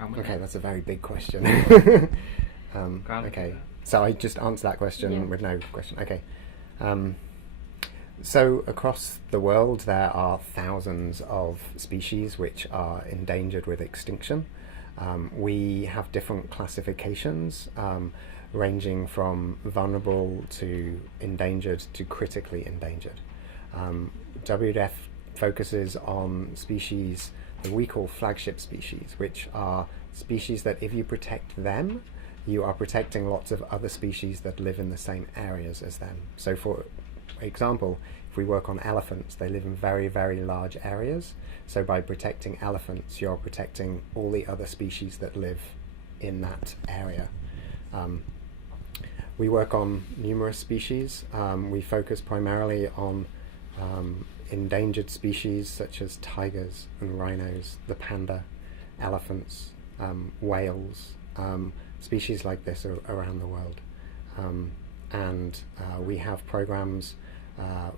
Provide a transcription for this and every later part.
Okay, that's a very big question. Okay, so I just answer that question with no question. Okay. So across the world there are thousands of species which are endangered with extinction. We have different classifications ranging from vulnerable to endangered to critically endangered. WWF focuses on species that we call flagship species, which are species that if you protect them, you are protecting lots of other species that live in the same areas as them. So for example, if we work on elephants, they live in very, very large areas. So by protecting elephants, you're protecting all the other species that live in that area. We work on numerous species. We focus primarily on endangered species such as tigers and rhinos, the panda, elephants, whales, species like this around the world. And we have programs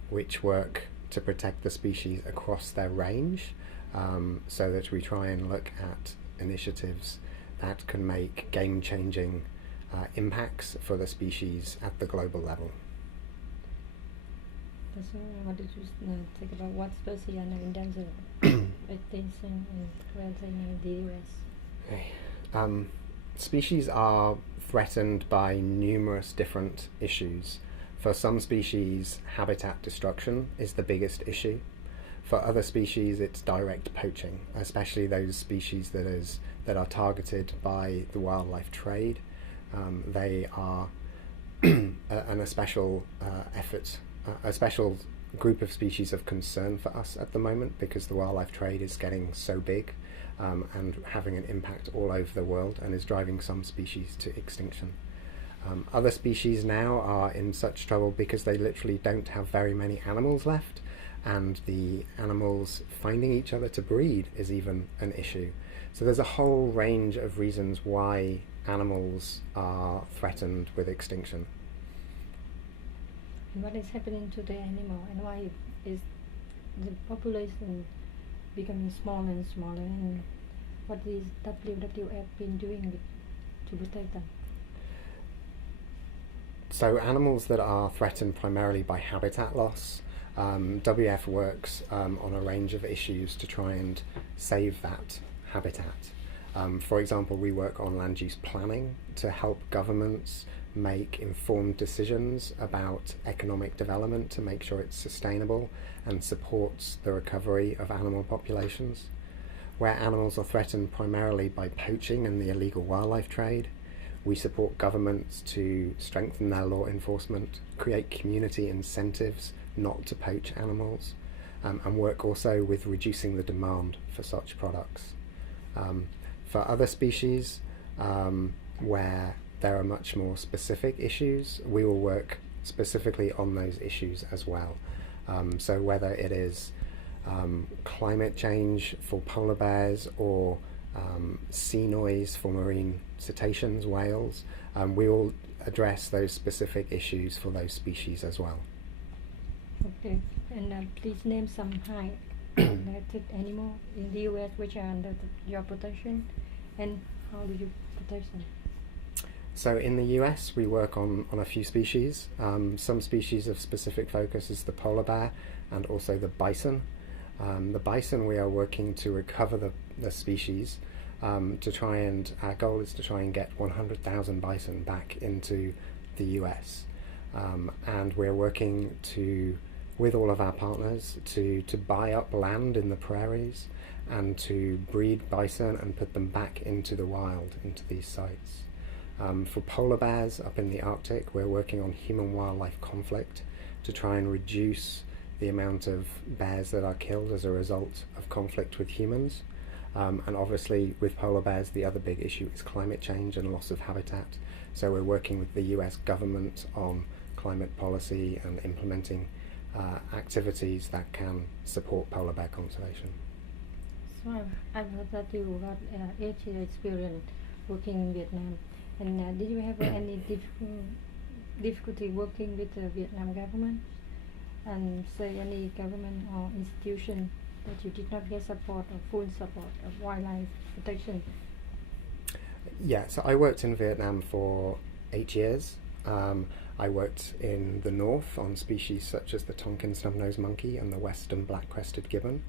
which work to protect the species across their range, so that we try and look at initiatives that can make game-changing impacts for the species at the global level. So what did you think about what species are endangered extinction in the US? Species are threatened by numerous different issues. For some species, habitat destruction is the biggest issue. For other species, it's direct poaching, especially those species that are targeted by the wildlife trade. They are a special effort, a special group of species of concern for us at the moment, because the wildlife trade is getting so big and having an impact all over the world and is driving some species to extinction. Other species now are in such trouble because they literally don't have very many animals left, and the animals finding each other to breed is even an issue. So there's a whole range of reasons why animals are threatened with extinction. And what is happening to the animal, and why is the population becoming smaller and smaller, and what is WWF been doing to protect them? So animals that are threatened primarily by habitat loss, WWF works on a range of issues to try and save that habitat. For example, we work on land use planning to help governments make informed decisions about economic development to make sure it's sustainable and supports the recovery of animal populations. Where animals are threatened primarily by poaching and the illegal wildlife trade, we support governments to strengthen their law enforcement, create community incentives not to poach animals, and work also with reducing the demand for such products. For other species, where there are much more specific issues, we will work specifically on those issues as well. So whether it is climate change for polar bears or sea noise for marine cetaceans, whales, we will address those specific issues for those species as well. Okay, and please name some high threatened animals in the US which are under your protection, and how do you protect them? So in the US, we work on a few species. Some species of specific focus is the polar bear and also the bison. The bison, we are working to recover the species, to try and, our goal is to try and get 100,000 bison back into the US. And we're working with all of our partners to buy up land in the prairies and to breed bison and put them back into the wild, into these sites. For polar bears up in the Arctic, we're working on human-wildlife conflict to try and reduce the amount of bears that are killed as a result of conflict with humans. And obviously with polar bears, the other big issue is climate change and loss of habitat. So we're working with the US government on climate policy and implementing activities that can support polar bear conservation. So I've heard that you got 8-year experience working in Vietnam. And did you have any difficulty working with the Vietnam government? And say any government or institution that you did not get support or full support of wildlife protection Yeah, so I worked in Vietnam for 8 years. I worked in the north on species such as the Tonkin snub-nosed monkey and the western black-crested gibbon.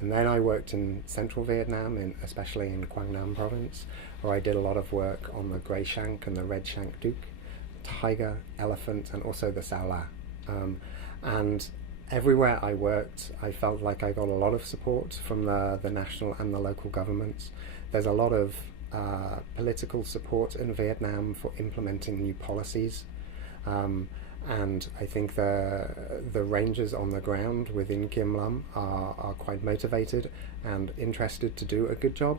And then I worked in central Vietnam, especially in Quang Nam province, where I did a lot of work on the grey shank and the red shank duck, tiger, elephant, and also the sao la. And everywhere I worked, I felt like I got a lot of support from the national and the local governments. There's a lot of political support in Vietnam for implementing new policies. And I think the rangers on the ground within Kim Lum are quite motivated and interested to do a good job.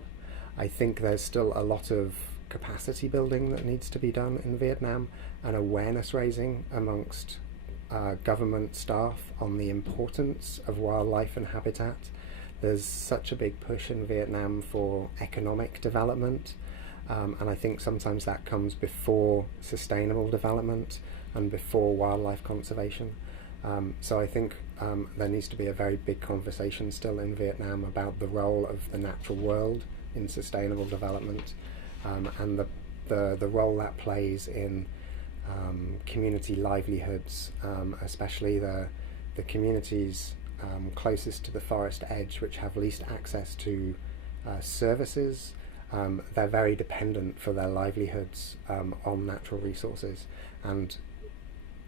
I think there's still a lot of capacity building that needs to be done in Vietnam and awareness raising amongst government staff on the importance of wildlife and habitat. There's such a big push in Vietnam for economic development, and I think sometimes that comes before sustainable development and before wildlife conservation. So I think there needs to be a very big conversation still in Vietnam about the role of the natural world in sustainable development, and the role that plays in community livelihoods, especially the communities closest to the forest edge, which have least access to services. They're very dependent for their livelihoods on natural resources, and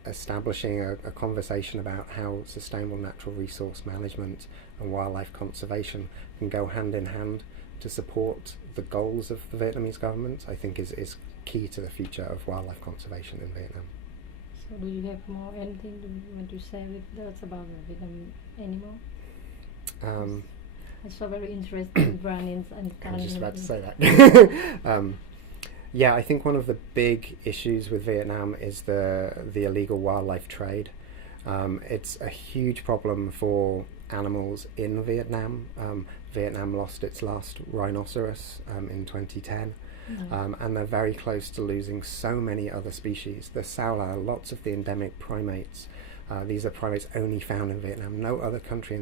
establishing a conversation about how sustainable natural resource management and wildlife conservation can go hand in hand to support the goals of the Vietnamese government, I think is key to the future of wildlife conservation in Vietnam. So do you have more anything you want to say with us about the Vietnam animal? I saw very interesting brandings and I was just about to say that. Yeah, I think one of the big issues with Vietnam is the illegal wildlife trade. It's a huge problem for animals in Vietnam. Vietnam lost its last rhinoceros in 2010. And they're very close to losing so many other species. The sao la, lots of the endemic primates, these are primates only found in Vietnam. No other country in